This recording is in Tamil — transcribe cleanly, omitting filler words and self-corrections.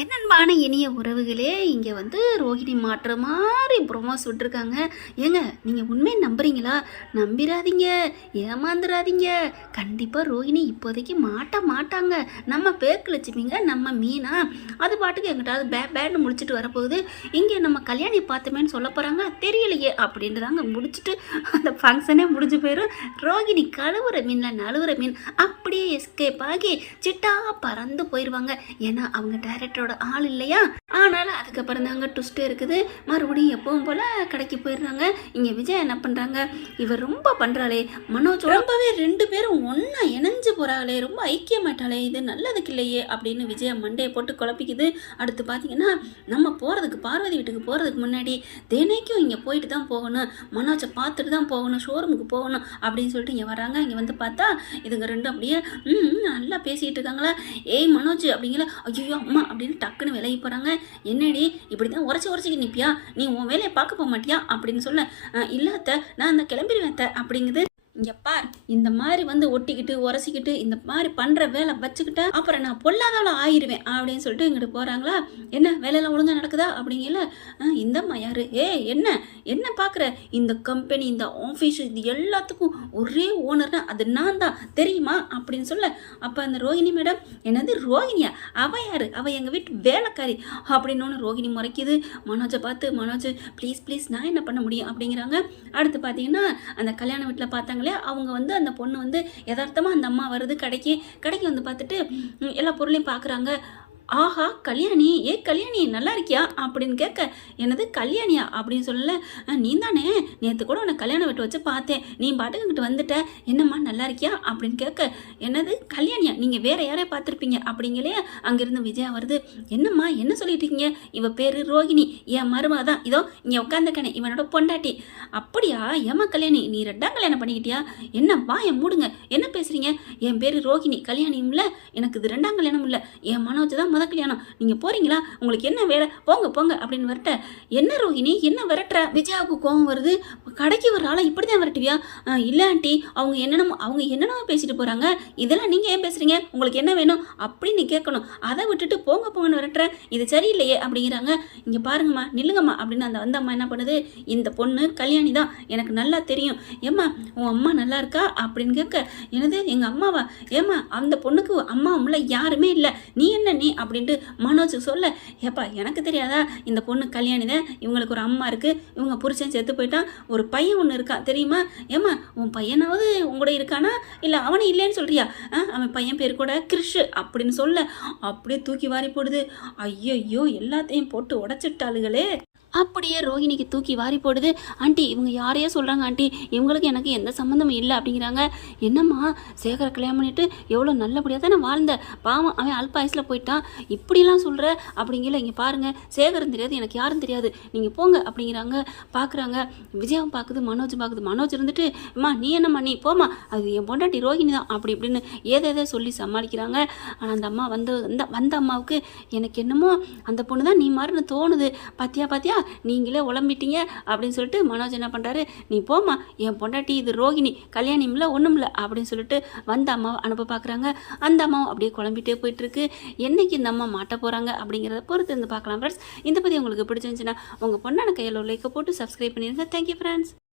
என்னன்பான இனிய உறவுகளே, இங்கே வந்து ரோஹிணி மாட்டுற மாதிரி ப்ரொமோஸ் விட்டுருக்காங்க. ஏங்க நீங்கள் உண்மையை நம்புறீங்களா? நம்பிராதீங்க, ஏமாந்துடாதீங்க. கண்டிப்பாக ரோஹிணி இப்போதைக்கு மாட்ட மாட்டாங்க. நம்ம பேருக்கு லட்சுமிங்க, நம்ம மீனா அது பாட்டுக்கு எங்கிட்டாவது பேட்னு முடிச்சுட்டு வரப்போகுது. இங்கே நம்ம கல்யாணி பார்த்தோமேன்னு சொல்ல போகிறாங்க, தெரியலையே அப்படின்றதாங்க முடிச்சுட்டு அந்த ஃபங்க்ஷனே முடிஞ்சு போயிடும். ரோஹிணி கழுவுற மீனில் நழுவுற மீன் அப்படியே எஸ்கேப் ஆகி சிட்டா பறந்து போயிடுவாங்க. ஏன்னா அவங்க டேரக்டரோட ஆள் இல்லையா. ஆனாலும் அதுக்கப்புறம் தாங்க ட்விஸ்ட் இருக்குது. மறுபடியும் எப்பவும் போல கடைக்கு போயிடுறாங்க. இங்கே விஜய் என்ன பண்ணுறாங்க, இவர் ரொம்ப பண்ணுறாளே மனோஜ், ரொம்பவே ரெண்டு பேரும் ஒன்றா இணைஞ்சு போகிறாங்களே, ரொம்ப ஐக்கியமாட்டாளே, இது நல்லதுக்கு இல்லையே அப்படின்னு விஜய் மண்டையை போட்டு குழப்பிக்குது. அடுத்து பார்த்தீங்கன்னா நம்ம போகிறதுக்கு பார்வதி வீட்டுக்கு போகிறதுக்கு முன்னாடி தினைக்கும் இங்கே போயிட்டு தான் போகணும், மனோஜை பார்த்துட்டு தான் போகணும், ஷோரூமுக்கு போகணும் அப்படின்னு சொல்லிட்டு இங்கே வராங்க. இங்கே வந்து பார்த்தா இதுங்க ரெண்டும் அப்படியே நல்லா பேசிகிட்டு இருக்காங்களா. ஏய் மனோஜ் அப்படிங்கிற, ஐயோ அம்மா அப்படின்னு டக்குன்னு விலகி போகிறாங்க. என்னடி இப்படி தான் உரைச்சி நிற்பியா, நீ உன் வேலையை பார்க்க போக மாட்டியா அப்படின்னு சொல்ல, இல்லாத்த நான் அந்த கிளம்பிடுவேன் அப்படிங்குது. இங்கே பார், இந்த மாதிரி வந்து ஒட்டிக்கிட்டு உரசிக்கிட்டு இந்த மாதிரி பண்ணுற வேலை வச்சுக்கிட்டா அப்புறம் நான் பொல்லாதாலும் ஆயிடுவேன் அப்படின்னு சொல்லிட்டு இங்கிட்டு போகிறாங்களா. என்ன வேலையெல்லாம் ஒழுங்காக நடக்குதா அப்படிங்கல. இந்தம்மா யார், என்ன என்ன பார்க்குற, இந்த கம்பெனி இந்த ஆஃபீஸ் இது எல்லாத்துக்கும் ஒரே ஓனர்னா அது நான் தான் தெரியுமா அப்படின்னு சொல்ல. அப்போ அந்த ரோஹிணி மேடம், என்னது ரோஹிணியா, அவள் யார், அவள் எங்கள் வீட்டு வேலைக்காரி அப்படின்னு ஒன்று ரோஹிணி முறைக்குது. மனோஜை பார்த்து, மனோஜ் ப்ளீஸ் நான் என்ன பண்ண முடியும் அப்படிங்கிறாங்க. அடுத்து பார்த்தீங்கன்னா அந்த கல்யாண வீட்டில் பார்த்தாங்க, அவங்க வந்து அந்த பொண்ணு வந்து யதார்த்தமாக அந்த அம்மா வருது கடைக்கு வந்து பார்த்துட்டு எல்லா பொருளையும் பார்க்குறாங்க. ஆஹா கல்யாணி, கல்யாணி நல்லா இருக்கியா அப்படின்னு கேட்க, என்னது கல்யாணியா அப்படின்னு சொல்லல, நீ தானே நேற்று கூட உன்னை கல்யாணம் விட்டு வச்சு பார்த்தேன், நீ பாட்டுக்கிட்டு வந்துட்ட, என்னம்மா நல்லா இருக்கியா அப்படின்னு கேட்க, என்னது கல்யாணியா, நீங்கள் வேற யாரையா பார்த்துருப்பீங்க அப்படிங்களே. அங்கேருந்து விஜயா வருது. என்னம்மா என்ன சொல்லிட்டு இருக்கீங்க, இவ பேர் ரோஹிணி, என் மருமக தான், இதோ இங்கே உட்காந்துக்கனே இவனோட பொண்டாட்டி. அப்படியா, ஏமா கல்யாணி நீ ரெண்டாம் கல்யாணம் பண்ணிக்கிட்டியா, என்ன வா என் மூடுங்க, என்ன பேசுறீங்க, என் பேர் ரோஹிணி, கல்யாணியும் இல்லை, எனக்கு இது ரெண்டாம் கல்யாணம் இல்லை, என் மனோஜ் தான் முத கல்யாணம், நீங்கள் போகிறீங்களா, உங்களுக்கு என்ன வேலை, போங்க அப்படின்னு வரட்ட. என்ன ரோஹிணி என்ன விரட்டுற, விஜயாவுக்கு கோபம் வருது. கடைக்கு வர ஆளை இப்படி தான் விரட்டுவியா, இல்லை ஆண்டி அவங்க என்னென்னமோ பேசிட்டு போகிறாங்க, இதெல்லாம் நீங்கள் ஏன் பேசுகிறீங்க, உங்களுக்கு என்ன வேணும் அப்படின்னு கேட்கணும், அதை விட்டுட்டு போங்கன்னு விரட்டுற, இது சரியில்லையே அப்படிங்கிறாங்க. இங்கே பாருங்கம்மா நில்லுங்கம்மா அப்படின்னு அந்த வந்த அம்மா என்ன பண்ணுது, இந்த பொண்ணு கல்யாணி தான் எனக்கு நல்லா தெரியும், ஏம்மா உன் அம்மா நல்லா இருக்கா அப்படின்னு கேட்க, என்னது எங்கள் அம்மாவா, ஏம்மா அந்த பொண்ணுக்கு அம்மா உள்ள யாருமே இல்லை, நீ என்ன நீ அப்படின்ட்டு மனோஜ் சொல்ல, ஏப்பா எனக்கு தெரியாதா, இந்த பொண்ணு கல்யாணி தான், இவங்களுக்கு ஒரு அம்மா இருக்குது, இவங்க புருஷன் செத்து போயிட்டான், ஒரு பையன் ஒன்று இருக்கான் தெரியுமா, ஏம்மா உன் பையனாவது உங்களோட இருக்கானா இல்லை அவனை இல்லைன்னு சொல்கிறியா, அவன் பையன் பேர் கூட கிறிஷ் அப்படின்னு சொல்ல, அப்படியே தூக்கி வாரி போடுது. ஐயோ எல்லாத்தையும் போட்டு உடைச்சிட்டாளுகளே. அப்படியே ரோஹிணிக்கு தூக்கி வாரி போடுது. ஆண்டி இவங்க யாரையே சொல்கிறாங்க ஆண்டி, இவங்களுக்கு எனக்கு எந்த சம்மந்தமும் இல்லை அப்படிங்கிறாங்க. என்னம்மா சேகரை கல்யாணம் பண்ணிட்டு எவ்வளோ நல்லபடியாக தானே வாழ்ந்த, பாவம் அவன் அல்பாயசில் போயிட்டான், இப்படிலாம் சொல்கிற அப்படிங்கல. இங்கே பாருங்கள் சேகரும் தெரியாது எனக்கு யாரும் தெரியாது, நீங்கள் போங்க அப்படிங்கிறாங்க. பார்க்குறாங்க, விஜயாவும் பார்க்குது, மனோஜ் பார்க்குது. மனோஜ் இருந்துட்டு, அம்மா நீ என்னம்மா நீ போமா, அது என் பொண்டாட்டி ரோஹிணி தான் அப்படி இப்படின்னு ஏதேதோ சொல்லி சமாளிக்கிறாங்க. ஆனால் அந்த அம்மா வந்த அம்மாவுக்கு எனக்கு என்னமோ அந்த பொண்ணு தான் நீ மாதிரின்னு தோணுது, பாத்தியா நீங்களே உழம்பிட்டீங்க அப்படின்னு சொல்லிட்டு மனோஜ் என்ன பண்ணுறாரு, நீ போமா என் பொண்டாட்டி இது ரோஹிணி கல்யாணம் இல்லை ஒன்றும் இல்லை அப்படின்னு சொல்லிட்டு வந்த அம்மாவை அனுப்ப பார்க்குறாங்க. அந்த அம்மாவும் அப்படியே குழம்பிட்டே போயிட்டுருக்கு. என்னைக்கு இந்த அம்மா மாட்ட போகிறாங்க அப்படிங்கிறத பொறுத்து இருந்து பார்க்கலாம் ஃப்ரெண்ட்ஸ். இந்த பற்றி உங்களுக்கு பிடிச்சிருந்துச்சுன்னா உங்கள் பொண்ணான கையில் லைக்கை போட்டு சப்ஸ்கிரைப் பண்ணிடுங்க. Thank you friends.